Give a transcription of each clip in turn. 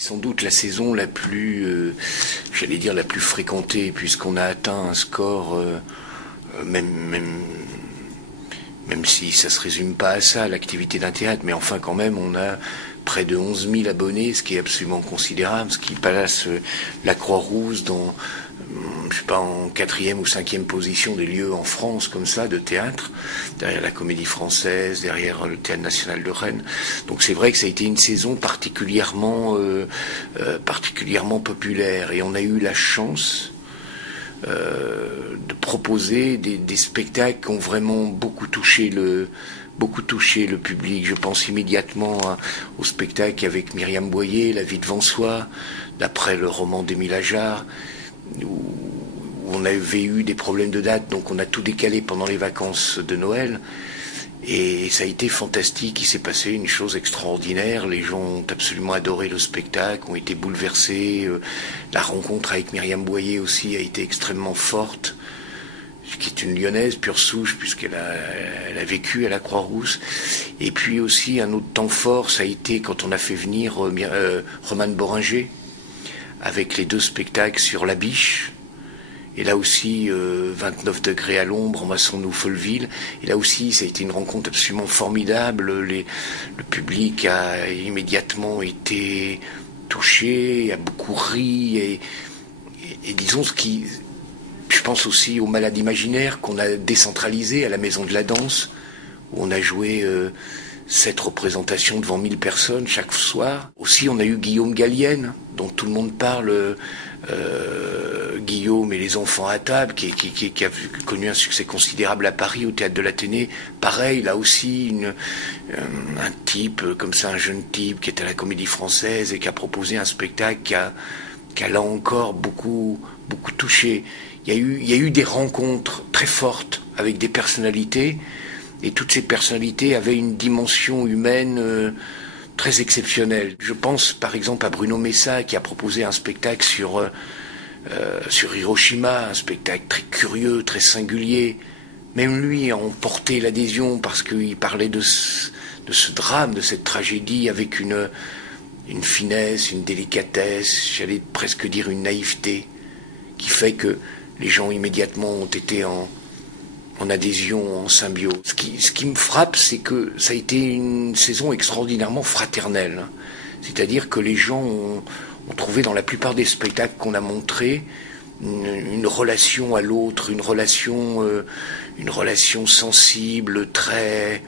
Sans doute la saison la plus, j'allais dire la plus fréquentée, puisqu'on a atteint un score, même si ça se résume pas à ça, l'activité d'un théâtre, mais enfin quand même, on a près de 11 000 abonnés, ce qui est absolument considérable, ce qui place la Croix-Rousse dans, je sais pas, en 4e ou 5e position des lieux en France comme ça de théâtre, derrière la Comédie Française, derrière le Théâtre National de Rennes. Donc c'est vrai que ça a été une saison particulièrement populaire, et on a eu la chance de proposer des spectacles qui ont vraiment beaucoup touché le public. Je pense immédiatement au spectacle avec Myriam Boyer, La vie devant soi, d'après le roman d'Émile Ajar, où on avait eu des problèmes de date, donc on a tout décalé pendant les vacances de Noël. Et ça a été fantastique, il s'est passé une chose extraordinaire, les gens ont absolument adoré le spectacle, ont été bouleversés, la rencontre avec Myriam Boyer aussi a été extrêmement forte, qui est une Lyonnaise pure souche, puisqu'elle a vécu à la Croix-Rousse. Et puis aussi un autre temps fort, ça a été quand on a fait venir Romane Boringer, avec les 2 spectacles sur La Biche. Et là aussi, 29 degrés à l'ombre, en Massonneau-Folleville. Et là aussi, ça a été une rencontre absolument formidable. Le public a immédiatement été touché, a beaucoup ri. Et disons ce qui... Je pense aussi aux Malades imaginaires qu'on a décentralisé à la Maison de la Danse, où on a joué 7 représentations devant 1000 personnes chaque soir. Aussi, on a eu Guillaume Gallienne, dont tout le monde parle... Guillaume et les enfants à table, qui a connu un succès considérable à Paris au Théâtre de l'Athénée. Pareil, là aussi, un type comme ça, un jeune type qui est à la Comédie Française et qui a proposé un spectacle qui a là encore beaucoup touché. Il y a eu des rencontres très fortes avec des personnalités, et toutes ces personnalités avaient une dimension humaine très exceptionnel. Je pense par exemple à Bruno Messa, qui a proposé un spectacle sur Hiroshima, un spectacle très curieux, très singulier. Même lui a emporté l'adhésion parce qu'il parlait de ce drame, de cette tragédie, avec une finesse, une délicatesse, j'allais presque dire une naïveté, qui fait que les gens immédiatement ont été en adhésion, en symbiose. Ce qui me frappe, c'est que ça a été une saison extraordinairement fraternelle. C'est-à-dire que les gens ont trouvé dans la plupart des spectacles qu'on a montrés une relation à l'autre, une relation sensible, très,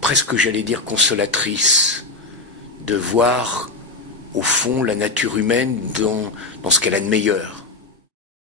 presque j'allais dire consolatrice, de voir au fond la nature humaine dans ce qu'elle a de meilleur.